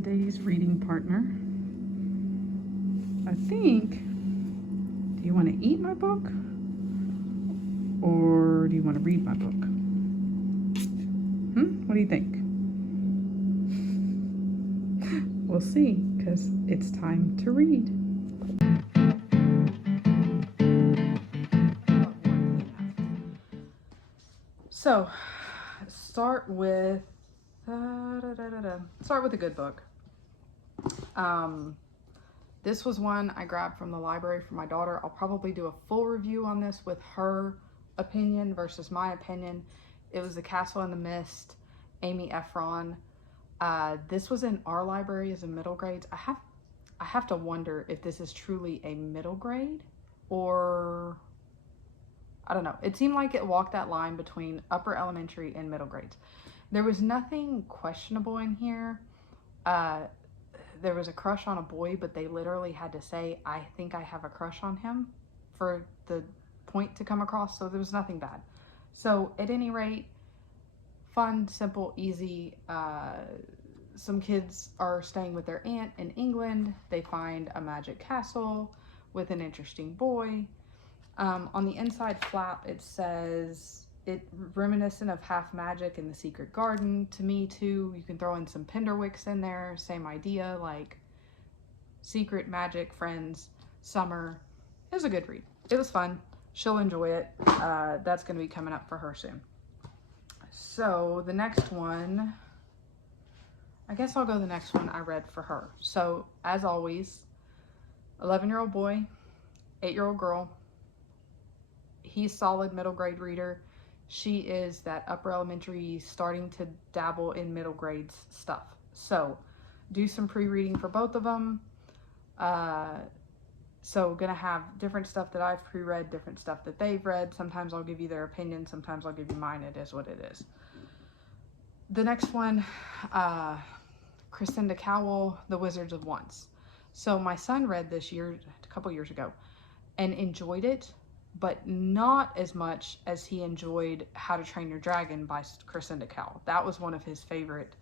today's reading partner. I think, do you want to eat my book or do you want to read my book? What do you think? We'll see, because it's time to read. So, start with a good book. This was one I grabbed from the library for my daughter. I'll probably do a full review on this with her opinion versus my opinion. It was The Castle in the Mist, Amy Ephron. This was in our library as a middle grades. I have to wonder if this is truly a middle grade or I don't know. It seemed like it walked that line between upper elementary and middle grades. There was nothing questionable in here. There was a crush on a boy, but they literally had to say, I think I have a crush on him for the point to come across. So there was nothing bad. So at any rate, fun, simple, easy. Some kids are staying with their aunt in England. They find a magic castle with an interesting boy. On the inside flap, it says, it reminiscent of Half Magic and The Secret Garden. To me, too, you can throw in some Pinderwicks in there. Same idea, like secret magic, friends, summer. It was a good read. It was fun. She'll enjoy it. That's going to be coming up for her soon. So the next one, I guess I'll go the next one I read for her. So as always, 11-year-old boy, 8-year-old girl. He's solid middle grade reader. She is that upper elementary starting to dabble in middle grades stuff. So do some pre-reading for both of them. So gonna have different stuff that I've pre-read, different stuff that they've read. Sometimes I'll give you their opinion, sometimes I'll give you mine. It is what it is. The next one, Cressida Cowell, The Wizards of Once. So my son read this a couple years ago, and enjoyed it, but not as much as he enjoyed How to Train Your Dragon by Cressida Cowell. That was one of his favorite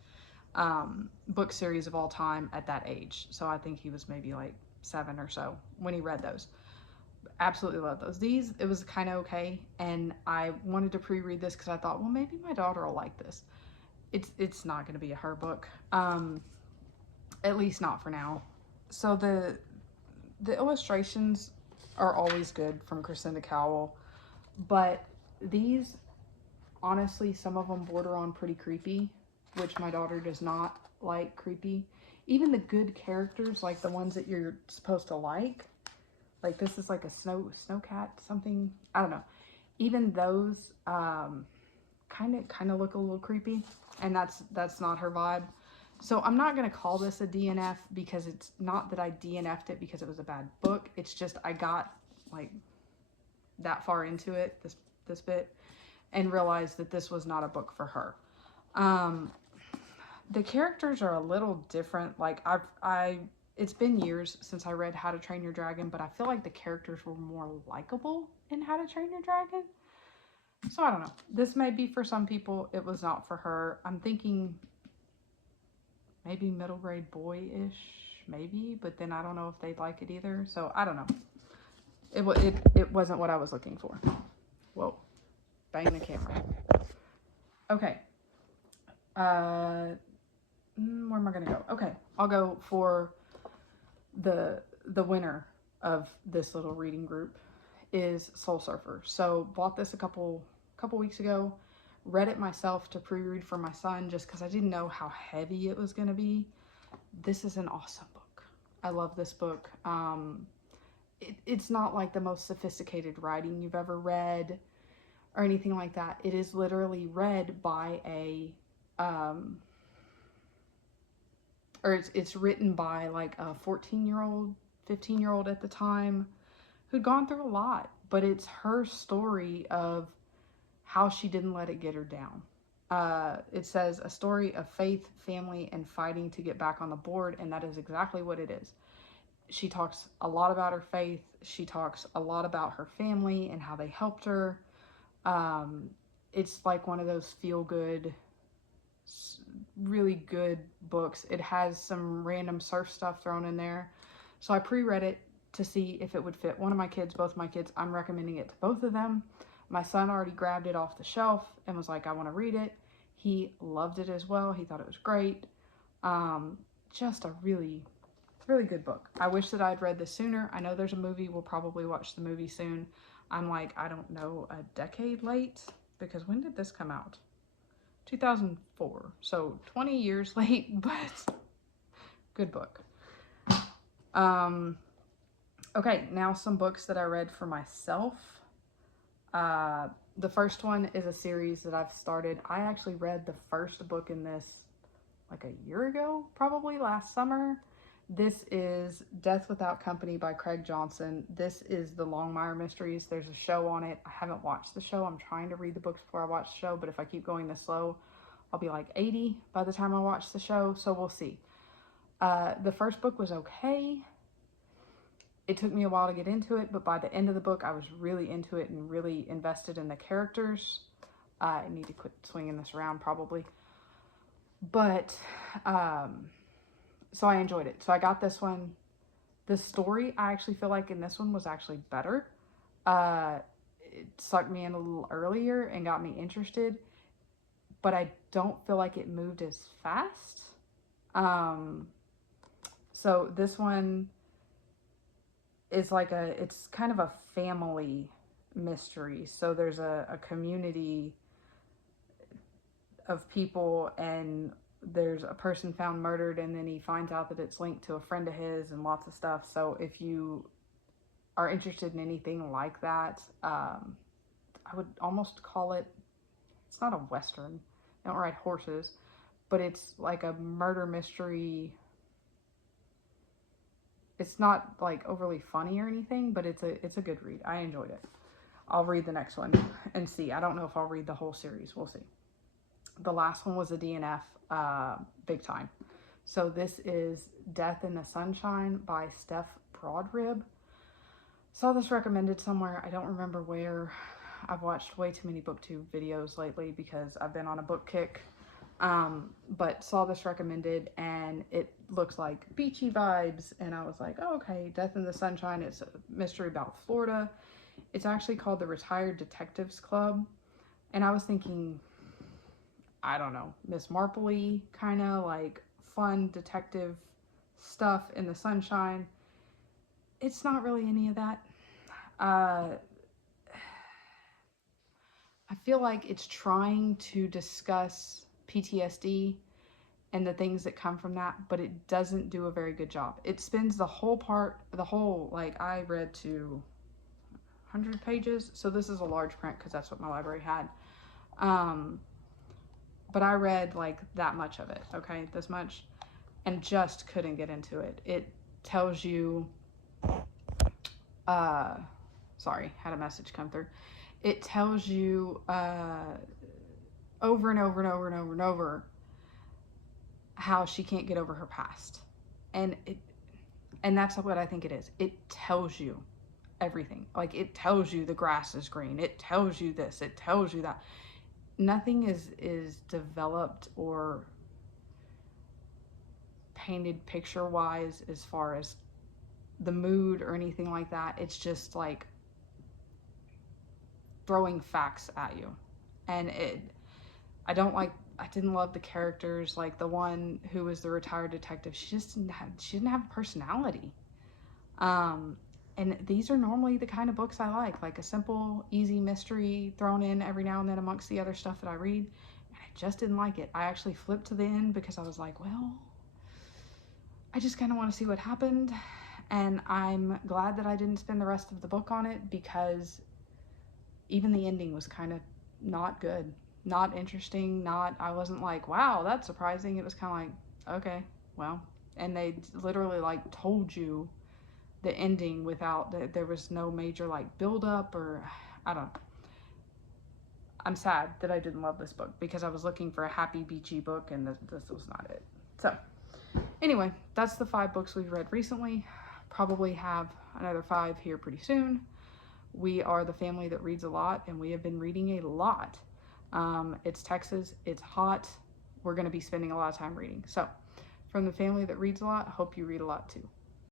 book series of all time at that age. So I think he was maybe like 7 or so when he read those. Absolutely love those. These, it was kind of okay, and I wanted to pre-read this because I thought, well, maybe my daughter will like this. It's not going to be a her book, at least not for now. So the illustrations are always good from Cressida Cowell, but these, honestly, some of them border on pretty creepy, which my daughter does not like creepy. Even the good characters, like the ones that you're supposed to like this is like a snow cat, something, I don't know. Even those kind of look a little creepy, and that's not her vibe. So I'm not going to call this a DNF, because it's not that I DNF'd it because it was a bad book. It's just I got like that far into it, this bit, and realized that this was not a book for her. The characters are a little different. Like it's been years since I read How to Train Your Dragon, but I feel like the characters were more likable in How to Train Your Dragon. So I don't know. This may be for some people. It was not for her. I'm thinking maybe middle grade boy-ish, maybe, but then I don't know if they'd like it either. So I don't know. It wasn't what I was looking for. Whoa, bang the camera. Okay. Where am I gonna go? Okay, I'll go for the winner of this little reading group is Soul Surfer. So bought this a couple weeks ago. Read it myself to pre-read for my son just because I didn't know how heavy it was going to be. This is an awesome book. I love this book. It's not like the most sophisticated writing you've ever read or anything like that. It is literally read by it's written by like a 14-year-old, 15-year-old at the time who'd gone through a lot, but it's her story of how she didn't let it get her down. It says a story of faith, family, and fighting to get back on the board, and that is exactly what it is. She talks a lot about her faith. She talks a lot about her family and how they helped her. It's like one of those feel-good really good books. It has some random surf stuff thrown in there. So I pre-read it to see if it would fit one of my kids, both my kids. I'm recommending it to both of them. My son already grabbed it off the shelf and was like, I want to read it. He loved it as well. He thought it was great. Just a really, really good book. I wish that I'd read this sooner. I know there's a movie. We'll probably watch the movie soon. I'm like, I don't know, a decade late, because when did this come out? 2004. So 20 years late, but good book. Okay, now some books that I read for myself. The first one is a series that I've started. I actually read the first book in this like a year ago, probably last summer. This is Death Without Company by Craig Johnson. This is the Longmire mysteries. There's a show on it. I haven't watched the show. I'm trying to read the books before I watch the show, but if I keep going this slow, I'll be like 80 by the time I watch the show, so we'll see. The first book was okay. It took me a while to get into it, but by the end of the book, I was really into it and really invested in the characters. I need to quit swinging this around probably. But, so I enjoyed it. So I got this one. The story, I actually feel like in this one was actually better. It sucked me in a little earlier and got me interested, but I don't feel like it moved as fast. So this one is like it's kind of a family mystery. So there's a community of people, and there's a person found murdered, and then he finds out that it's linked to a friend of his and lots of stuff. So if you are interested in anything like that, I would almost call it, it's not a Western, they don't ride horses, but it's like a murder mystery. It's not like overly funny or anything, but it's a good read. I enjoyed it. I'll read the next one and see. I don't know if I'll read the whole series. We'll see. The last one was a DNF, big time. So this is Death in the Sunshine by Steph Broadribb. Saw this recommended somewhere. I don't remember where. I've watched way too many booktube videos lately because I've been on a book kick. But saw this recommended, and it looks like beachy vibes, and I was like, oh, okay, Death in the Sunshine. It's a mystery about Florida. It's actually called the Retired Detectives Club, and I was thinking, I don't know, Miss Marple-y, kind of like fun detective stuff in the sunshine. It's not really any of that. I feel like it's trying to discuss PTSD and the things that come from that, but it doesn't do a very good job. It spends like I read to 100 pages, so this is a large print because that's what my library had. But I read like that much of it, okay, this much, and just couldn't get into it. It tells you, sorry, had a message come through. It tells you over and over and over and over and over how she can't get over her past. And that's what I think it is. It tells you everything. Like, it tells you the grass is green. It tells you this. It tells you that. Nothing is developed or painted picture-wise as far as the mood or anything like that. It's just like throwing facts at you. And I didn't love the characters. Like the one who was the retired detective, she didn't have a personality. And these are normally the kind of books I like a simple, easy mystery thrown in every now and then amongst the other stuff that I read. And I just didn't like it. I actually flipped to the end because I was like, well, I just kind of want to see what happened. And I'm glad that I didn't spend the rest of the book on it, because even the ending was kind of not good, not interesting, I wasn't like, wow, that's surprising. It was kind of like, okay, well, and they literally like told you the ending without, there was no major like build up, or I don't know. I'm sad that I didn't love this book because I was looking for a happy beachy book, and this was not it. So anyway, that's the 5 books we've read recently. Probably have another 5 here pretty soon. We are the family that reads a lot, and we have been reading a lot. It's Texas, it's hot, we're going to be spending a lot of time reading. So from the family that reads a lot, I hope you read a lot too.